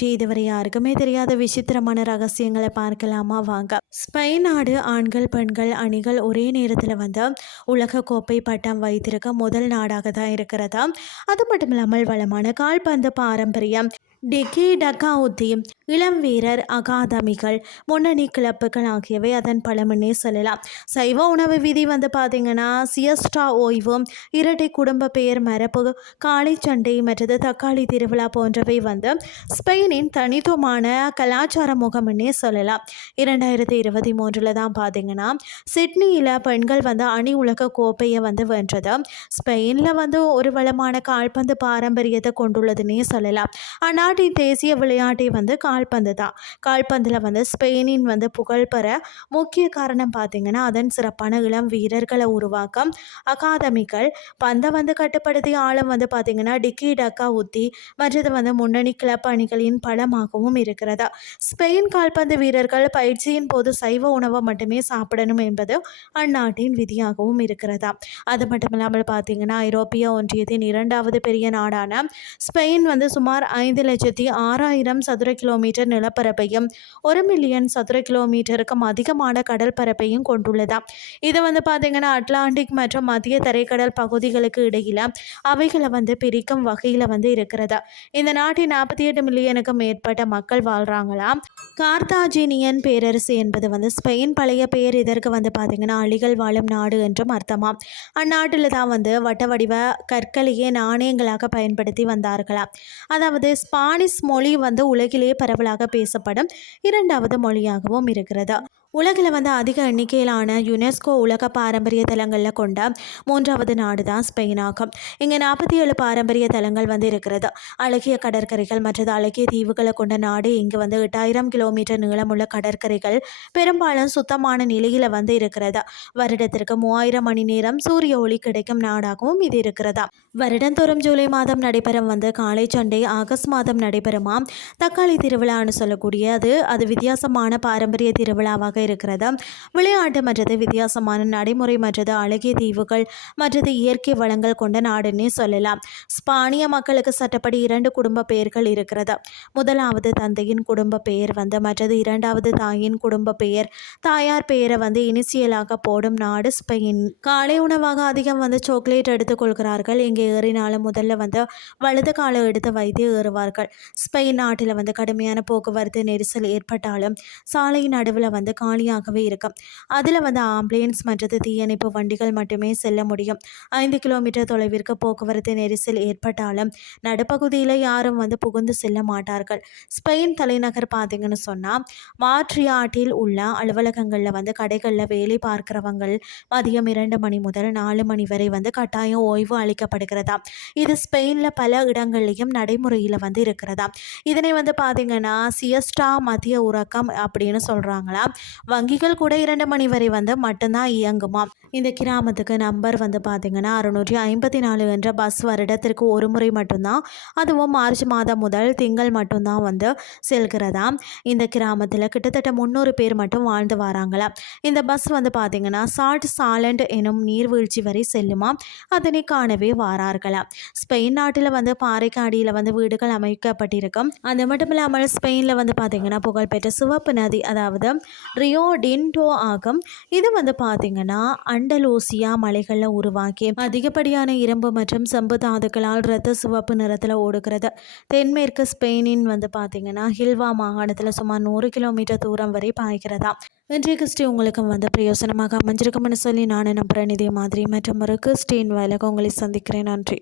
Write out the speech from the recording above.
பற்றி இதுவரை யாருக்குமே தெரியாத விசித்திரமான ரகசியங்களை பார்க்கலாமா? வாங்க. ஸ்பெயின் நாடு ஆண்கள் பெண்கள் அணிகள் ஒரே நேரத்தில் உலக கோப்பை பட்டம் வைத்திருக்க முதல் நாடாக தான் இருக்கிறதா. அது மட்டும் இல்லாமல் வளமான கால்பந்து பாரம்பரியம், டிக்கி டக்காவுத்தி, இளம் வீரர் அகாதமிகள், முன்னணி கிளப்புகள் ஆகியவை அதன் பலமுன்னே சொல்லலாம். சைவ உணவு விதி பார்த்தீங்கன்னா சியஸ்டா ஓய்வு, இரட்டை குடும்ப பெயர் மரபு, காளை சண்டை மற்றது தக்காளி திருவிழா போன்றவை ஸ்பெயினின் தனித்துவமான கலாச்சார முகம்னே சொல்லலாம். 2023 தான் பார்த்தீங்கன்னா சிட்னியில் பெண்கள் அணி உலக கோப்பையை வென்றது. ஸ்பெயினில் ஒரு வளமான கால்பந்து பாரம்பரியத்தை கொண்டுள்ளதுன்னே சொல்லலாம். அந்நாட்டின் தேசிய விளையாட்டை கால்பந்து தான். கால்பந்தில் ஸ்பெயினின் புகழ் பெற முக்கிய காரணம் பார்த்தீங்கன்னா அதன் சிறப்பான இளம் வீரர்களை உருவாக்கம், அகாதமிகள், பந்தை கட்டுப்படுத்தி ஆழம் பார்த்தீங்கன்னா டிக்கி டக்கா உத்தி மற்றது முன்னணி கிளப் அணிகளின் பலமாகவும் இருக்கிறது. ஸ்பெயின் கால்பந்து வீரர்கள் பயிற்சியின் போது சைவ உணவை மட்டுமே சாப்பிடணும் என்பது அந்நாட்டின் விதியாகவும் இருக்கிறதா. அது மட்டும் இல்லாமல் பார்த்தீங்கன்னா ஐரோப்பிய ஒன்றியத்தின் இரண்டாவது பெரிய நாடான ஸ்பெயின் சுமார் 5,06,000 சதுர கிலோமீட்டர் நிலப்பரப்பையும் 1 மில்லியன் சதுர கிலோமீட்டருக்கும் அதிகமான கடல் பரப்பையும் கொண்டுள்ளதா. இது பார்த்தீங்கன்னா அட்லாண்டிக் மற்றும் மத்திய தரைக்கடல் பகுதிகளுக்கு இடையில அவைகளை பிரிக்கும் வகையில் இருக்கிறதா. இந்த நாட்டின் 48 மில்லியனுக்கும் மேற்பட்ட மக்கள் வாழ்றாங்களாம். கார்த்தாஜினியன் பேரரசு என்பது ஸ்பெயின் பழைய பெயர். இதற்கு பார்த்தீங்கன்னா அழிகள் வாழும் நாடு என்றும் அர்த்தமாம். அந்நாட்டில் தான் வட்ட வடிவ கற்களையே நாணயங்களாக பயன்படுத்தி வந்தார்களாம். அதாவது ஸ்பானிஷ் மொழி உலகிலேயே பரவலாக பேசப்படும் இரண்டாவது மொழியாகவும் இருக்கிறது. உலகில் அதிக எண்ணிக்கையிலான யுனெஸ்கோ உலக பாரம்பரிய தலங்களில் கொண்ட மூன்றாவது நாடு தான் ஸ்பெயின் ஆகும். இங்கே 47 பாரம்பரிய தலங்கள் இருக்கிறது. அழகிய கடற்கரைகள் மற்றது அழகிய தீவுகளை கொண்ட நாடு. இங்கு 8,000 கிலோமீட்டர் நீளமுள்ள கடற்கரைகள் பெரும்பாலும் சுத்தமான நிலையில் இருக்கிறது. வருடத்திற்கு 3,000 மணி நேரம் சூரிய ஒளி கிடைக்கும் நாடாகவும் இது இருக்கிறதா. வருடந்தோறும் ஜூலை மாதம் நடைபெறும் காளை சண்டை ஆகஸ்ட் மாதம் நடைபெறுமாம். தக்காளி திருவிழான்னு சொல்லக்கூடிய அது வித்தியாசமான பாரம்பரிய திருவிழாவாக இருக்கிறது. விளையாட்டு மற்றது வித்தியாசமான நடைமுறை மற்றது அழகிய தீவுகள் மற்றது இயற்கை வளங்கள் கொண்ட நாடுன்னே சொல்லலாம். ஸ்பானிய மக்களுக்கு சட்டப்படி 2 குடும்ப பெயர்கள் இருக்கிறது. முதலாவது தந்தையின் குடும்ப பெயர் மற்றது இரண்டாவது தாயின் குடும்ப பெயர். தாயார் பெயரை இனிஷியலாக போடும் நாடு ஸ்பெயின். காலை உணவாக அதிகம் சாக்லேட் எடுத்துக்கொள்கிறார்கள். இங்கே ஏறினாலும் முதல்ல வலது காலை எடுத்து வைத்து ஏறுவார்கள். ஸ்பெயின் நாட்டில் கடுமையான போக்குவரத்து நெரிசல் ஏற்பட்டாலும் சாலை நடுவில் காலியாகவே இருக்கும். அதில் ஆம்புலன்ஸ் மற்றது தீயணைப்பு வண்டிகள் மட்டுமே செல்ல முடியும். 5 கிலோமீட்டர் தொலைவிற்கு போக்குவரத்து நெரிசல் ஏற்பட்டாலும் நடுப்பகுதியில் யாரும் புகுந்து செல்ல மாட்டார்கள். ஸ்பெயின் தலைநகர் பார்த்தீங்கன்னு சொன்னால் மாட்ரியாட்டில் உள்ள அலுவலகங்களில் கடைகளில் வேலை பார்க்கிறவங்க மதியம் 2 மணி முதல் 4 மணி வரை கட்டாயம் ஓய்வு அளிக்கப்படுகிறதா. இது ஸ்பெயினில் பல இடங்கள்லையும் நடைமுறையில் இருக்கிறதா. இதனை பார்த்தீங்கன்னா சியஸ்டா மதிய உறக்கம் அப்படின்னு சொல்கிறாங்களா. வங்கிகள் கூட 2 மணி வரை மட்டும்தான் இயங்குமா. இந்த கிராமத்துக்கு நம்பர் பார்த்தீங்கன்னா 654 என்ற பஸ் வருடத்திற்கு ஒரு முறை மட்டும்தான், அதுவும் மார்ச் மாதம் முதல் திங்கள் மட்டும்தான் செல்கிறதா. இந்த கிராமத்தில் கிட்டத்தட்ட 300 பேர் மட்டும் வாழ்ந்து வராங்களா. இந்த பஸ் பார்த்தீங்கன்னா சால்ட் சாலண்ட் எனும் நீர்வீழ்ச்சி வரை செல்லுமா. அதனை காணவே வாரார்களா. ஸ்பெயின் நாட்டில் பாறைக்கு அடியில் வீடுகள் அமைக்கப்பட்டிருக்கும். அது மட்டும் இல்லாமல் ஸ்பெயினில் பார்த்தீங்கன்னா புகழ்பெற்ற சிவப்பு நதி அதாவது ரியோ டின்டோ ஆகும். இது பார்த்தீங்கன்னா அண்டலூசியா மலைகளில் உருவாக்கி அதிகப்படியான இரும்பு மற்றும் செம்பு தாதுக்களால் இரத்த சிவப்பு நிறத்தில் ஓடுகிறது. தென்மேற்கு ஸ்பெயினின் பார்த்தீங்கன்னா ஹில்வா மாகாணத்தில் சுமார் 100 கிலோமீட்டர் தூரம் வரை பாய்கிறதா. இன்றைய கிறிஸ்டி உங்களுக்கு பிரயோசனமாக அமைஞ்சிருக்கும்னு சொல்லி நான் நம்புகிறேன். இதே மாதிரி மற்றும் ஒரு கிறிஸ்டின் வேலைக்கு உங்களை சந்திக்கிறேன். நன்றி.